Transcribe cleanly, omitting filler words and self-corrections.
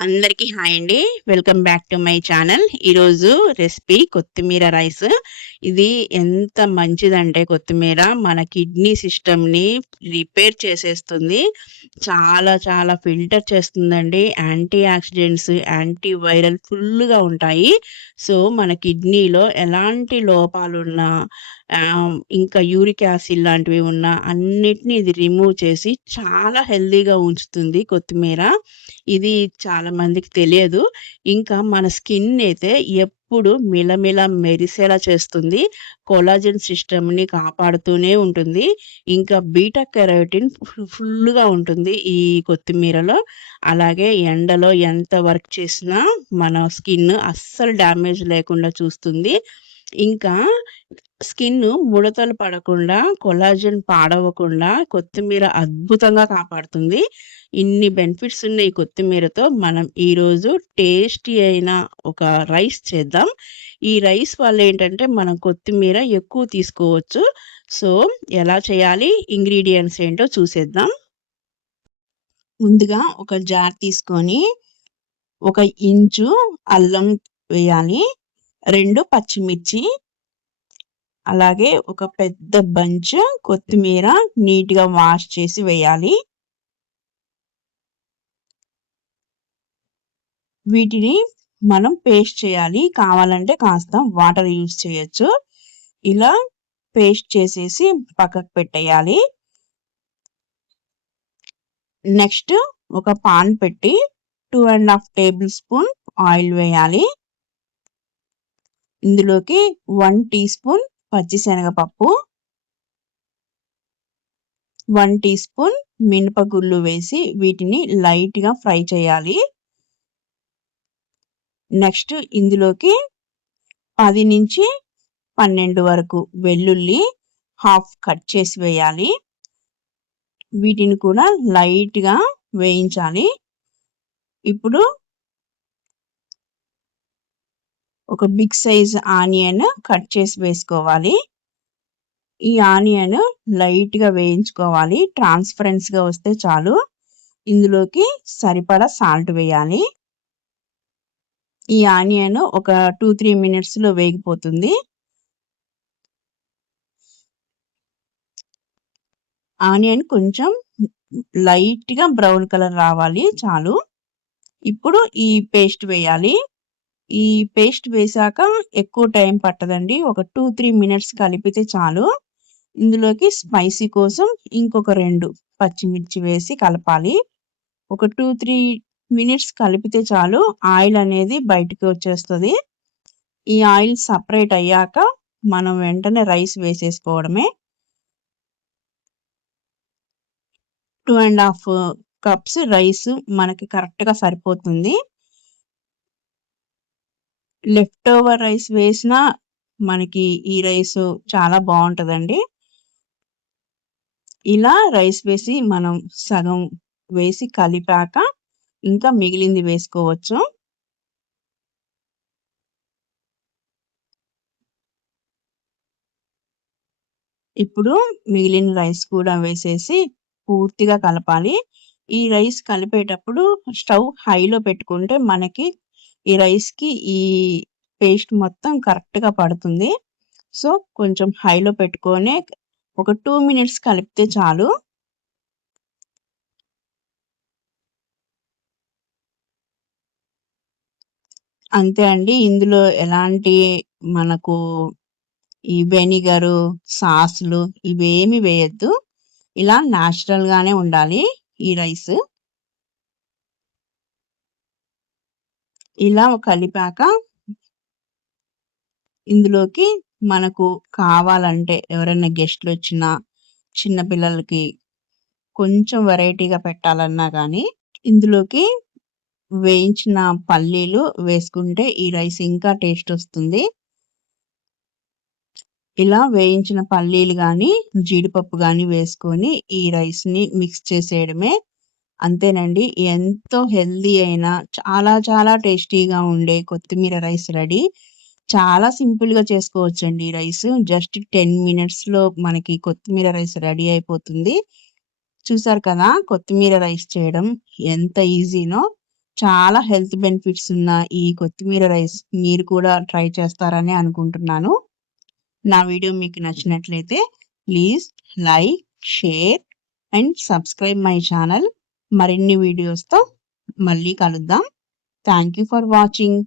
అందరికీ హాయ్ అండి. Welcome back to my channel. ఈరోజు రెసిపీ కొత్తిమీర రైస్. ఇది ఎంత మంచిదంటే కొత్తిమీర మన కిడ్నీ సిస్టమ్‌ని రిపేర్ చేసేస్తుంది. చాలా చాలా ఫిల్టర్ చేస్తుందండి. యాంటీ ఆక్సిడెంట్స్, యాంటీ వైరల్ ఫుల్‌గా ఉంటాయి. సో, మన కిడ్నీలో ఎలాంటి లోపాలున్నా ఇంకా యూరిక్ యాసిడ్ లాంటివి ఉన్నా అన్నిటిని ఇది రిమూవ్ చేసి చాలా హెల్తీగా ఉంచుతుంది కొత్తిమీర. ఇది చాలా మందికి తెలియదు. ఇంకా మన స్కిన్ అయితే ఎప్పుడు మిలమిల మెరిసేలా చేస్తుంది. కొలాజన్ సిస్టమ్‌ని కాపాడుతూనే ఉంటుంది. ఇంకా బీటా కెరోటిన్ ఫుల్‌గా ఉంటుంది ఈ కొత్తిమీరలో. అలాగే ఎండలో ఎంత వర్క్ చేసినా మన స్కిన్ అస్సలు డ్యామేజ్ లేకుండా చూస్తుంది. ఇంకా స్కిన్ ముడతలు పడకుండా, కొలాజన్ పాడవకుండా కొత్తిమీర అద్భుతంగా కాపాడుతుంది. ఇన్ని బెనిఫిట్స్ ఉన్న ఈ కొత్తిమీరతో మనం ఈరోజు టేస్టీ అయిన ఒక రైస్ చేద్దాం. ఈ రైస్ వల్ల ఏంటంటే మనం కొత్తిమీర ఎక్కువ తీసుకోవచ్చు. సో, ఎలా చేయాలి? ఇంగ్రీడియెంట్స్ ఏంటో చూసేద్దాం. ముందుగా ఒక జార్ తీసుకొని 1 ఇంచు అల్లం వేయాలి. 2 పచ్చిమిర్చి, అలాగే ఒక పెద్ద బంచ్ కొత్తిమీర నీట్‌గా వాష్ చేసి వేయాలి. వీటిని మనం పేస్ట్ చేయాలి. కావాలంటే కాస్త వాటర్ యూజ్ చేయొచ్చు. ఇలా పేస్ట్ చేసేసి పక్కకు పెట్టేయాలి. నెక్స్ట్ ఒక పాన్ పెట్టి 2½ టేబుల్ స్పూన్ ఆయిల్ వేయాలి. ఇందులోకి 1 టీ స్పూన్ పచ్చిశనగపప్పు, 1 టీ స్పూన్ మినపగుళ్ళు వేసి వీటిని లైట్‌గా ఫ్రై చేయాలి. నెక్స్ట్ ఇందులోకి 10-12 వరకు వెల్లుల్లి హాఫ్ కట్ చేసి వేయాలి. వీటిని కూడా లైట్‌గా వేయించాలి. ఇప్పుడు ఒక బిగ్ సైజ్ ఆనియన్ కట్ చేసి వేసుకోవాలి. ఈ ఆనియన్ లైట్‌గా వేయించుకోవాలి. ట్రాన్స్‌పరెన్స్‌గా వస్తే చాలు. ఇందులోకి సరిపడా సాల్ట్ వేయాలి. ఈ ఆనియన్ ఒక 2-3 మినిట్స్‌లో వేగిపోతుంది. ఆనియన్ కొంచెం లైట్‌గా బ్రౌన్ కలర్ రావాలి చాలు. ఇప్పుడు ఈ పేస్ట్ వేయాలి. ఈ పేస్ట్ వేశాక ఎక్కువ టైం పట్టదండి. ఒక 2-3 మినిట్స్ కలిపితే చాలు. ఇందులోకి స్పైసీ కోసం ఇంకొక 2 పచ్చిమిర్చి వేసి కలపాలి. ఒక 2-3 మినిట్స్ కలిపితే చాలు. ఆయిల్ అనేది బయటికి వచ్చేస్తది. ఈ ఆయిల్ సెపరేట్ అయ్యాక మనం వెంటనే రైస్ వేసేసుకోవడమే. 2½ కప్స్ రైస్ మనకి కరెక్ట్‌గా సరిపోతుంది. లెఫ్ట్ ఓవర్ రైస్ వేసినా మనకి ఈ రైసు చాలా బావుంటదండి. ఇలా రైస్ వేసి మనం సగం వేసి కలిపాక ఇంకా మిగిలింది వేసుకోవచ్చు. ఇప్పుడు మిగిలిన రైస్ కూడా వేసేసి పూర్తిగా కలపాలి. ఈ రైస్ కలిపేటప్పుడు స్టవ్ హైలో పెట్టుకుంటే మనకి ఈ రైస్‌కి ఈ పేస్ట్ మొత్తం కరెక్ట్‌గా పడుతుంది. సో, కొంచెం హైలో పెట్టుకొనే ఒక 2 మినిట్స్ కలిపితే చాలు. అంతే అండి. ఇందులో ఎలాంటి మనకు ఈ వెనిగరు, సాస్‌లు ఇవేమి వేయొద్దు. ఇలా నేచురల్‌గానే ఉండాలి ఈ రైస్. ఇలా కలిపాక ఇందులోకి మనకు కావాలంటే ఎవరైనా గెస్ట్‌లొచ్చినా, చిన్న పిల్లలకి కొంచెం వెరైటీగా పెట్టాలన్నా గానీ, ఇందులోకి వేయించిన పల్లీలు వేసుకుంటే ఈ రైస్ ఇంకా టేస్టొస్తుంది. ఇలా వేయించిన పల్లీలు గానీ, జీడిపప్పు గానీ వేసుకొని ఈ రైస్‌ని మిక్స్ చేసేయడమే. అంతేనండి. ఎంతో హెల్తీ అయిన చాలా చాలా టేస్టీగా ఉండే కొత్తిమీర రైస్ రెడీ. చాలా సింపుల్‌గా చేసుకోవచ్చండి ఈ రైసు. జస్ట్ 10 మినిట్స్‌లో మనకి కొత్తిమీర రైస్ రెడీ అయిపోతుంది. చూసారు కదా! కొత్తిమీర రైస్ చేయడం ఎంత ఈజీనో. చాలా హెల్త్ బెనిఫిట్స్ ఉన్న ఈ కొత్తిమీర రైస్ మీరు కూడా ట్రై చేస్తారని అనుకుంటున్నాను. నా వీడియో మీకు నచ్చినట్లయితే please like, share and subscribe my channel. మరిన్ని వీడియోస్‌తో మళ్ళీ కలుద్దాం. Thank you for watching.